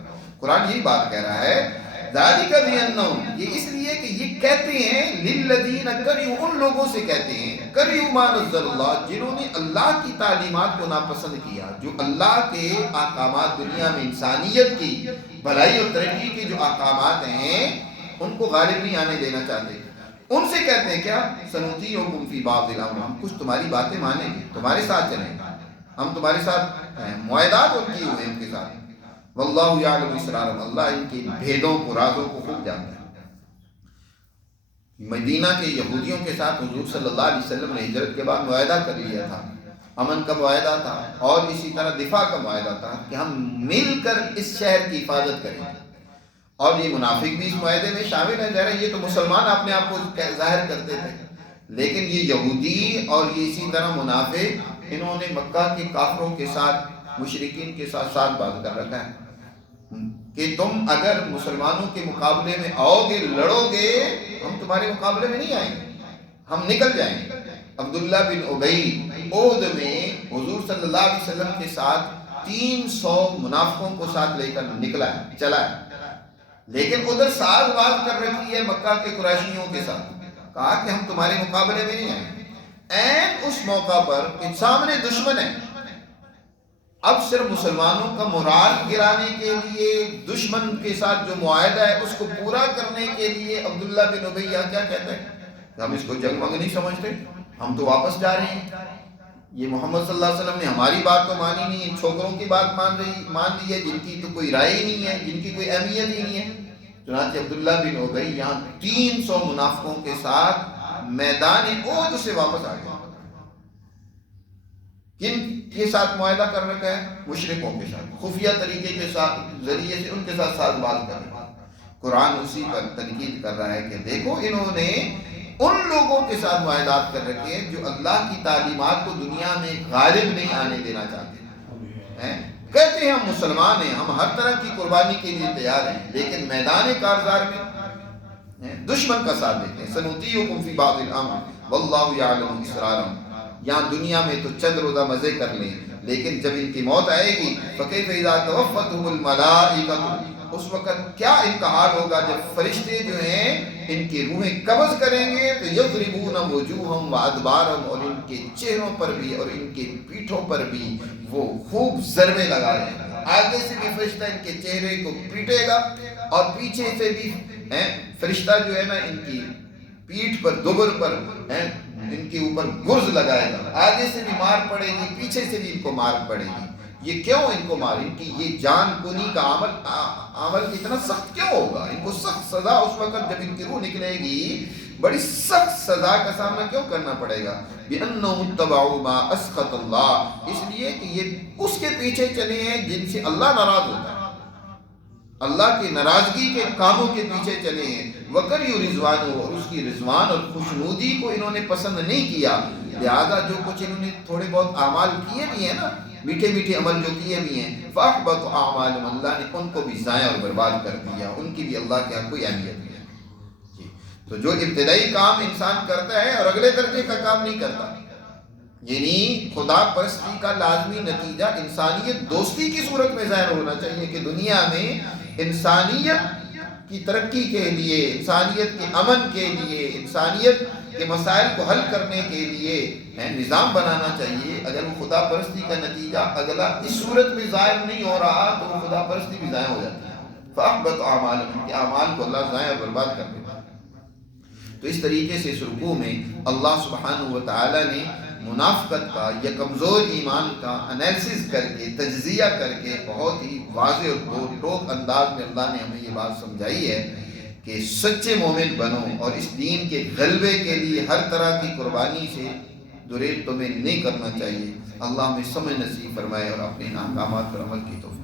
قرآن یہی بات کہہ رہا ہے ذالک بأنہم، یہ اس لیے کہ یہ کہتے ہیں للذین کرہوا، ان لوگوں سے کہتے ہیں کرہوا ما نزل اللہ، جنہوں نے اللہ کی تعلیمات کو ناپسند کیا، جو اللہ کے احکامات دنیا میں انسانیت کی بھلائی اور ترقی کے جو احکامات ہیں ان کو غالب نہیں آنے دینا چاہتے. ان سے کہتے ہیں کیا سنطیعکم فی بعض الامر، ہم کچھ تمہاری باتیں مانیں گے، تمہارے ساتھ چلیں گے، ہم تمہارے ساتھ معاہدات ان کی ہوئے ان کے ساتھ. واللہ یعلم اسرارہم، اللہ ان کے بھیدوں کو رازوں کو خوب جانتا ہے. مدینہ کے یہودیوں کے ساتھ حضور صلی اللہ علیہ وسلم نے ہجرت کے بعد معاہدہ کر لیا تھا، امن کا معاہدہ تھا اور اسی طرح دفاع کا معاہدہ تھا کہ ہم مل کر اس شہر کی حفاظت کریں گے. اور یہ منافق بھی اس معاہدے میں شامل ہے. ظاہر یہ تو مسلمان اپنے آپ کو ظاہر کرتے تھے، لیکن یہ یہودی اور یہ اسی طرح منافق انہوں نے مکہ کے کافروں کے ساتھ، مشرکین کے ساتھ ساتھ بات کر رکھا ہے کہ تم اگر مسلمانوں کے مقابلے میں آؤ گے، لڑو گے، ہم تمہارے مقابلے میں نہیں آئیں گے، ہم نکل جائیں گے. عبداللہ بن ابی عہد میں حضور صلی اللہ علیہ وسلم کے ساتھ 300 منافقوں کو ساتھ لے کر نکلا ہے، چلا ہے، لیکن ادھر ساز باز کر رکھی ہے مکہ کے قریشیوں کے ساتھ. کہا کہ ہم تمہارے مقابلے میں نہیں آئیں گے. این اس موقع پر کہ سامنے دشمن ہے، اب صرف مسلمانوں کا مورال گرانے کے لیے دشمن کے ساتھ جو معاہدہ ہے اس کو پورا کرنے کے لیے عبداللہ بن ابی کیا کہتے ہیں کہ ہم اس کو جنگ منگ نہیں سمجھتے، ہم تو واپس جا رہے ہیں. یہ محمد صلی اللہ علیہ وسلم نے ہماری بات تو مانی نہیں، ان چھوکروں کی بات مان لی ہے جن کی تو کوئی رائے ہی نہیں ہے، جن کی کوئی اہمیت ہی نہیں ہے. چنانچہ عبداللہ بن ابی یہاں 300 منافقوں کے ساتھ میدان احد سے واپس آ گئے. کن کے ساتھ معاہدہ کر رکھا ہے؟ مشرکوں کے ساتھ، خفیہ طریقے کے ساتھ، ذریعے سے ان کے ساتھ ساز باز کر رہا ہے. قرآن اسی پر تنقید کر رہا ہے کہ دیکھو انہوں نے ان لوگوں کے ساتھ معاہدات کر رکھے ہیں جو اللہ کی تعلیمات کو دنیا میں غالب نہیں آنے دینا چاہتے ہیں. کہتے ہیں ہم مسلمان ہیں، ہم ہر طرح کی قربانی کے لیے تیار ہیں، لیکن میدان کارزار میں دشمن کا ساتھ دیتے ہیں۔ سنطیعکم فی بعض الامر واللہ یعلم اسرارہم، یہاں دنیا میں تو چند روزہ مزے کر لیں، لیکن جب ان کی موت آئے گی فکیف اذا توفتہم الملائکۃ، اس وقت کیا ان کا حال ہوگا جب فرشتے جو ہیں ان کی روحیں قبض کریں گے، تو یضربون وجوہہم وادبارہم، اور ان کے چہروں پر بھی اور ان کے پیٹھوں پر بھی وہ خوب ضربے لگائیں گے۔ آگے سے بھی فرشتہ ان کے چہرے کو پیٹے گا اور پیچھے سے بھی فرشتہ جو ہے نا ان کی پیٹھ پر، دبر پر ان کے اوپر گرز لگائے گا، آگے سے بھی مار پڑے گی، پیچھے سے بھی ان کو مار پڑے گی۔ یہ کیوں ان کو مار؟ ان کی یہ جان کنی کا عمل اتنا سخت کیوں ہوگا؟ ان کو سخت سزا اس وقت جب ان کی روح نکلے گی، بڑی سخت سزا کا سامنا کیوں کرنا پڑے گا؟ بِأَنَّهُمُ اتَّبَعُوا مَا أَسْخَطَ اللَّهُ، اس لیے کہ یہ اس کے پیچھے چلے ہیں جن سے اللہ ناراض ہوتا ہے، اللہ کی ناراضگی کے کاموں کے پیچھے چلے ہیں۔ وَكَرِهُ رِضْوَانُهُ، اور اس کی رضوان اور خوشنودی کو انہوں نے پسند نہیں کیا، لہذا جو کچھ انہوں نے تھوڑے بہت اعمال کیے بھی ہیں نا، میٹھے میٹھے عمل جو کیے بھی ہیں، فَأَحْبَطَ أَعْمَالُهُمْ، اللہ نے ان کو بھی ضائع اور برباد کر دیا، ان کی بھی اللہ کے ہاں کوئی اہمیت نہیں ہے۔ تو جو ابتدائی کام انسان کرتا ہے اور اگلے درجے کا کام نہیں کرتا، یعنی خدا پرستی کا لازمی نتیجہ انسانیت دوستی کی صورت میں ظاہر ہونا چاہیے کہ دنیا میں انسانیت کی ترقی کے لیے، انسانیت کے امن کے لیے، انسانیت کے مسائل کو حل کرنے کے لیے نظام بنانا چاہیے۔ اگر وہ خدا پرستی کا نتیجہ اگلا اس صورت میں ظاہر نہیں ہو رہا تو وہ خدا پرستی بھی ضائع ہو جاتی ہے۔ فَأَحْبَطَ أَعْمَالَهُمْ، کہ اعمال کو اللہ ضائع اور برباد کر دیتا ہے۔ تو اس طریقے سے اس رکوع میں اللہ سبحانہ و تعالی نے منافقت کا یا کمزور ایمان کا انالیسس کر کے، تجزیہ کر کے، بہت ہی واضح اور دو ٹوک انداز میں اللہ نے ہمیں یہ بات سمجھائی ہے کہ سچے مومن بنو اور اس دین کے غلبے کے لیے ہر طرح کی قربانی سے گریز تمہیں نہیں کرنا چاہیے۔ اللہ ہمیں سمجھ نصیب فرمائے اور اپنے احکامات پر عمل کی توفیق